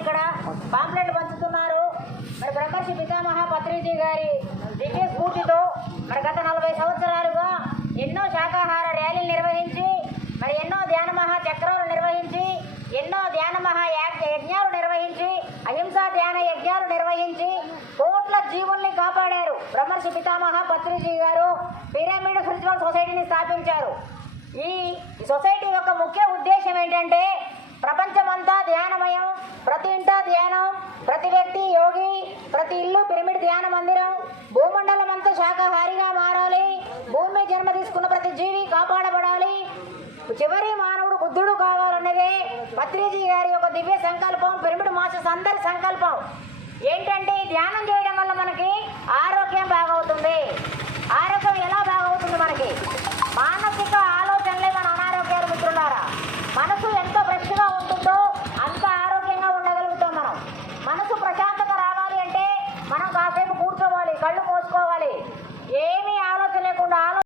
ఇక్కడ పాంప్లెట్లు పంచుతున్నారు. మరి బ్రహ్మర్షి పితామహ పత్రిజీ గారి దివ్య స్ఫూర్తితో మరి గత నలభై సంవత్సరాలుగా ఎన్నో శాకాహార ర్యాలీలు నిర్వహించి మరి ఎన్నో ధ్యాన మహా చక్రాలు నిర్వహించి ఎన్నో ధ్యాన మహా యజ్ఞాలు నిర్వహించి అహింసా ధ్యాన యజ్ఞాలు నిర్వహించి కోట్ల జీవుల్ని కాపాడారు బ్రహ్మర్షి పితామహ పత్రిజీ గారు. పిరమిడ్ స్పిరిచువల్ సొసైటీని స్థాపించారు. ఈ సొసైటీ యొక్క ముఖ్య ఉద్దేశం ఏంటంటే ప్రపంచమంతా ధ్యానమై ప్రతి ఇంట ధ్యానం ప్రతి వ్యక్తి యోగి ప్రతి ఇల్లు పిరమిడ్ ధ్యాన మందిరం భూమండలం అంతా శాకాహారిగా మారాలి. భూమి జన్మ తీసుకున్న ప్రతి జీవి కాపాడబడాలి. చివరి మానవుడు బుద్ధుడు కావాలన్నదే పత్రిజీ గారి యొక్క దివ్య సంకల్పం పిరమిడ్ మాస్టర్స్ అందరి సంకల్పం. ఏంటంటే ధ్యానం కళ్ళు మూసుకోవాలి.